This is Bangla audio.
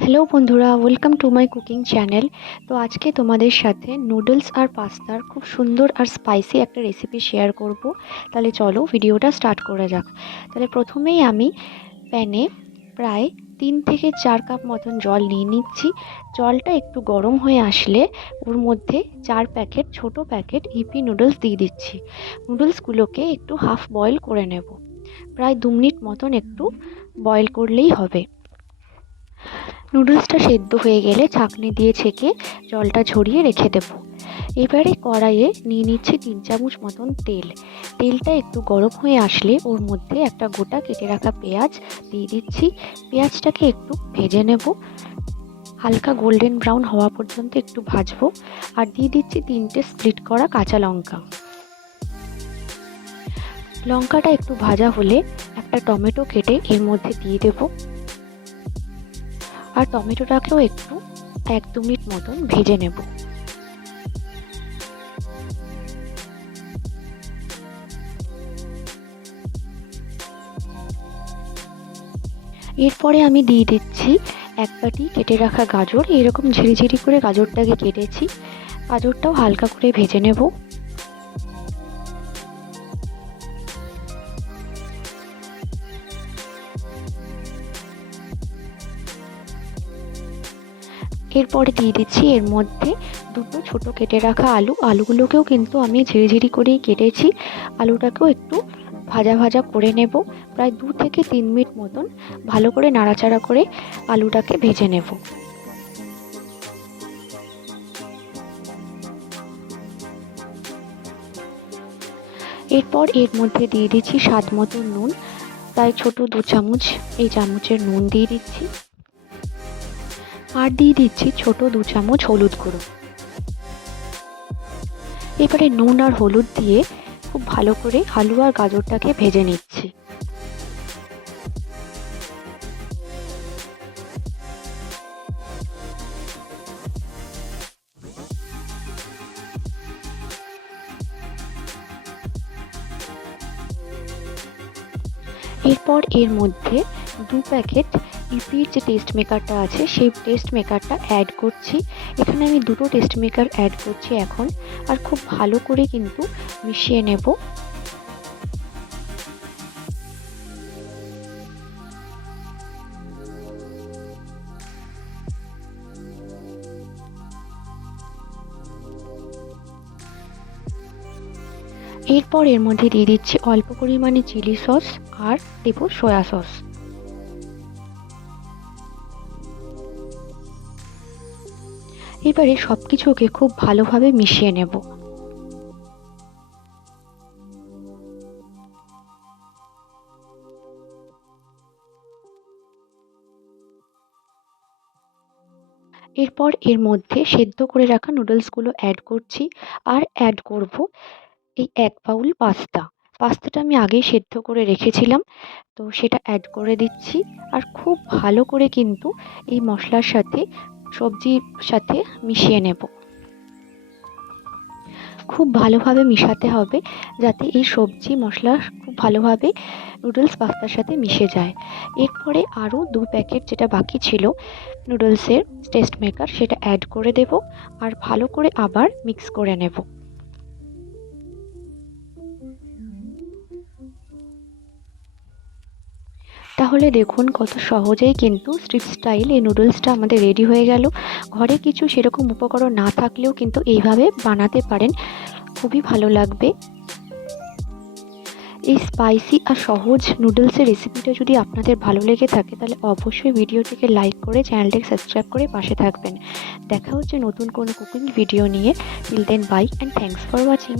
হ্যালো বন্ধুরা, welcome to my cooking channel. তো আজকে তোমাদের সাথে নুডলস আর পাস্তার খুব সুন্দর আর স্পাইসি একটা রেসিপি শেয়ার করব। তাহলে চলো ভিডিওটা স্টার্ট করা যাক। তাহলে প্রথমেই আমি প্যানে প্রায় 3 থেকে 4 কাপ মতন জল নিয়ে নিচ্ছি। জলটা একটু গরম হয়ে আসলে ওর মধ্যে 4 প্যাকেট ছোট প্যাকেট ইপি নুডলস দিয়ে দিচ্ছি। নুডলসগুলোকে একটু হাফ বয়েল করে নেব, প্রায় 2 মিনিট মতন একটু বয়েল করলেই হবে। নুডলসটা সেদ্ধ হয়ে গেলে ছাঁকনি দিয়ে ছেঁকে জলটা ঝরিয়ে রেখে দেব। এবারে কড়াইয়ে নিয়ে নিচ্ছি 3 চামচ মতন তেল। তেলটা একটু গরম হয়ে আসলে ওর মধ্যে একটা গোটা কেটে রাখা পেঁয়াজ দিয়ে দিচ্ছি। পেঁয়াজটাকে একটু ভেজে নেব, হালকা গোল্ডেন ব্রাউন হওয়া পর্যন্ত একটু ভাজবো। আর দিয়ে দিচ্ছি 3টে স্প্লিট করা কাঁচা লঙ্কা। লঙ্কাটা একটু ভাজা হলে একটা টমেটো কেটে এর মধ্যে দিয়ে দেবো। আর টমেটোটাকেও একটু 1-2 মিনিট মতন ভেজে নেব। এরপরে আমি দিয়ে দিচ্ছি 1 বাটি কেটে রাখা গাজর। এরকম ঝিরিঝিরি করে গাজরটাকে কেটেছি। গাজরটাও হালকা করে ভেজে নেব। এরপরে দিয়ে দিচ্ছি এর মধ্যে 2টো ছোট কেটে রাখা আলুগুলোকেও কিন্তু আমি ঝিরিঝিরি করেই কেটেছি। আলুটাকেও একটু ভাজা ভাজা করে নেব। প্রায় 2 থেকে 3 মিনিট মতন ভালো করে নাড়াচাড়া করে আলুটাকে ভেজে নেব। এরপর এর মধ্যে দিয়ে দিচ্ছি স্বাদ মতো নুন, প্রায় ছোট 2 চামচ এই চামচের নুন দিয়ে দিচ্ছি। আর দিয়ে দিচ্ছি ছোট 2 চামচ হলুদ গুঁড়ো। এবারে নুন আর হলুদ দিয়ে খুব ভালো করে আলু আর গাজরটাকে ভেজে নিচ্ছি। এরপর এর মধ্যে 2 প্যাকেট ইপির যে টেস্ট মেকারটা আছে সেই টেস্ট মেকারটা অ্যাড করছি। এখানে আমি 2টো টেস্ট মেকার অ্যাড করছি এখন। আর খুব ভালো করে কিন্তু মিশিয়ে নেব। এরপর এর মধ্যে দিয়ে দিচ্ছি অল্প পরিমাণে চিলি সস আর দেব সয়া সস। এবারে সবকিছুকে খুব ভালোভাবে মিশিয়ে নেব। এরপর এর মধ্যে সেদ্ধ করে রাখা নুডলসগুলো অ্যাড করছি। আর অ্যাড করব এই 1 বাউল পাস্তাটা আমি আগেই সেদ্ধ করে রেখেছিলাম, তো সেটা অ্যাড করে দিচ্ছি। আর খুব ভালো করে কিন্তু এই মশলার সাথে সবজির সাথে মিশিয়ে নেব। খুব ভালোভাবে মিশাতে হবে যাতে এই সবজি মশলা খুব ভালোভাবে নুডলস পাস্তার সাথে মিশে যায়। এরপরে আরও 2 প্যাকেট যেটা বাকি ছিল নুডলসের টেস্ট মেকার সেটা অ্যাড করে দেব। আর ভালো করে আবার মিক্স করে নেব। তাহলে দেখুন কত সহজেই কিন্তু স্ট্রিট স্টাইল এই নুডলসটা আমাদের রেডি হয়ে গেল। ঘরে কিছু সেরকম উপকরণ না থাকলেও কিন্তু এইভাবে বানাতে পারেন, খুবই ভালো লাগবে। এই স্পাইসি আর সহজ নুডলসের রেসিপিটা যদি আপনাদের ভালো লেগে থাকে তাহলে অবশ্যই ভিডিওটিকে লাইক করে চ্যানেলটিকে সাবস্ক্রাইব করে পাশে থাকবেন। দেখা হচ্ছে নতুন কোনো কুকিং ভিডিও নিয়ে। Till then bye and thanks for watching.